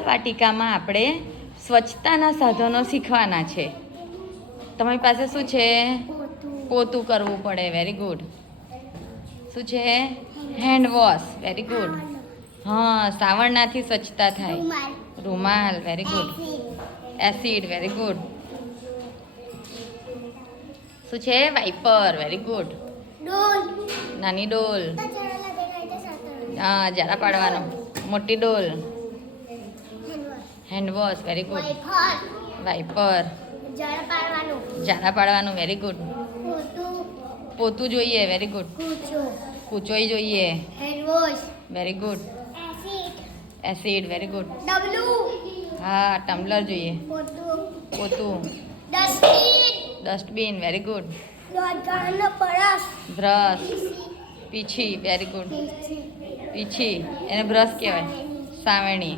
બાલવાટિકામાં આપણે સ્વચ્છતાના સાધનો શીખવાના છે. તમારી પાસે શું છે? પોતું કરવું પડે. Very good. શું છે? Hand wash. Very good. હા, સાવરણાથી સ્વચ્છતા થાય. રૂમાલ. Very good. Acid. Very good. શું છે? વાઇપર. Very good. નાની ડોલ. હા, ઝાડા પાડવાનો. મોટી ડોલ. Hand wash. Very good. Wiper. ઝાડા પાડવાનું. Very good. પોતું જોઈએ. Very good. કૂચોઈ જોઈએ. Very good. Acid. Very good. હા, ટમ્બલર જોઈએ. પોતું. ડસ્ટબિન. Very good. બ્રશ. પીછી. Very good. પીછી એને બ્રશ કહેવાય. સાવેણી.